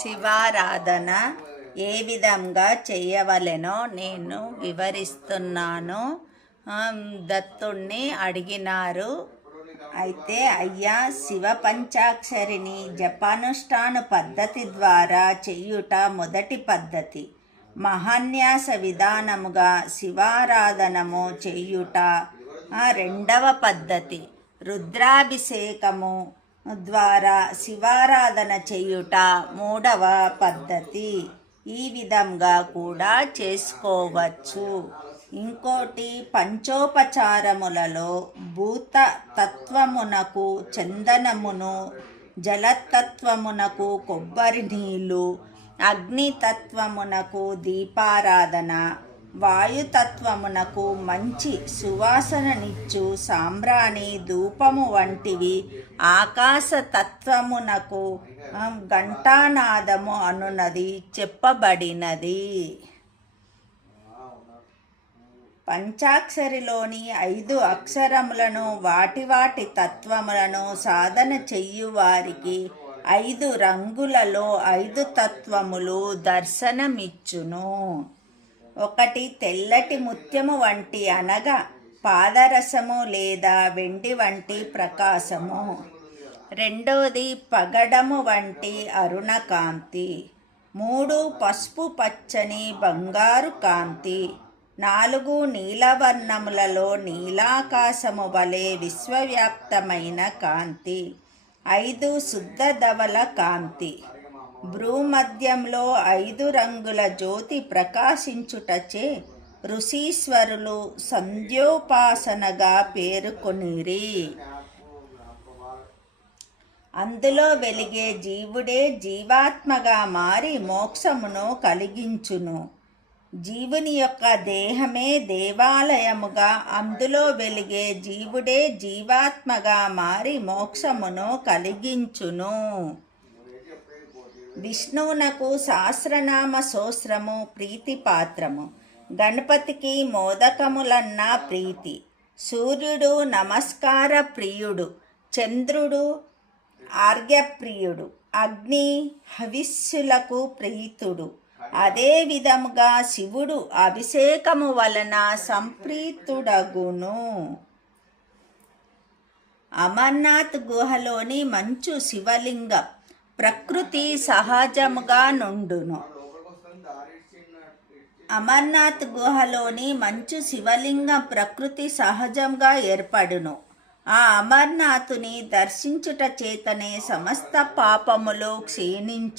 శివారాధన ఏ విధంగా చేయవలెనో నేను వివరిస్తున్నాను. దత్తుణ్ణి అడిగినారు. అయితే అయ్యా శివ పంచాక్షరిని జపానుష్ఠాన పద్ధతి ద్వారా చెయ్యుట మొదటి పద్ధతి. మహాన్యాస విధానముగా శివారాధనము చెయ్యుట రెండవ పద్ధతి రుద్రాభిషేకము ద్వారా శివారాధన చేయుట మూడవ పద్ధతి. ఈ విధంగా కూడా చేసుకోవచ్చు. ఇంకోటి పంచోపచారములలో భూత తత్వమునకు చందనమును జలతత్వమునకు కొబ్బరి నీళ్ళు అగ్నితత్వమునకు దీపారాధన వాయుతత్వమునకు మంచి సువాసననిచ్చు సాంబ్రాణి ధూపము వంటివి ఆకాశ తత్వమునకు ఘంటానాదము అనునది చెప్పబడినది. పంచాక్షరిలోని ఐదు అక్షరములను వాటి వాటి తత్వములను సాధన చెయ్యువారికి ఐదు రంగులలో ఐదు తత్వములు దర్శనమిచ్చును. ఒకటి తెల్లటి ముత్యము వంటి అనగా పాదరసము లేదా వెండి వంటి ప్రకాశము. రెండవది పగడము వంటి అరుణ కాంతి మూడు పసుపు పచ్చని బంగారు కాంతి. నాలుగు నీలవర్ణములలో నీలాకాశము వలె విశ్వవ్యాప్తమైన కాంతి. ఐదు శుద్ధ ధవల కాంతి. భ్రూమధ్యంలో ఐదు రంగుల జ్యోతి ప్రకాశించుటచే ఋషీశ్వరులు సంధ్యోపాసనగా పేరుకొనిరి. అందులో వెలిగే జీవుడే జీవాత్మగా మారి మోక్షమును కలిగించును. జీవుని యొక్క దేహమే దేవాలయముగా అందులో వెలిగే జీవుడే జీవాత్మగా మారి మోక్షమును కలిగించును. విష్ణువునకు సహస్రనామ సోస్రము ప్రీతి పాత్రము గణపతికి మోదకములన్న ప్రీతి. సూర్యుడు నమస్కార ప్రియుడు. చంద్రుడు ఆర్ఘ్యప్రియుడు. అగ్ని హవిస్సులకు ప్రీతుడు. అదే విధముగా శివుడు అభిషేకము వలన సంప్రీతుడగును. అమర్నాథ్ గుహలోని మంచు శివలింగం. ప్రకృతి సహజముగా నుండును. అమర్నాథ్ గుహలోని మంచు శివలింగం ప్రకృతి సహజంగా ఏర్పడును. ఆ అమర్నాథుని దర్శించుట చేతనే సమస్త పాపములు క్షీణించు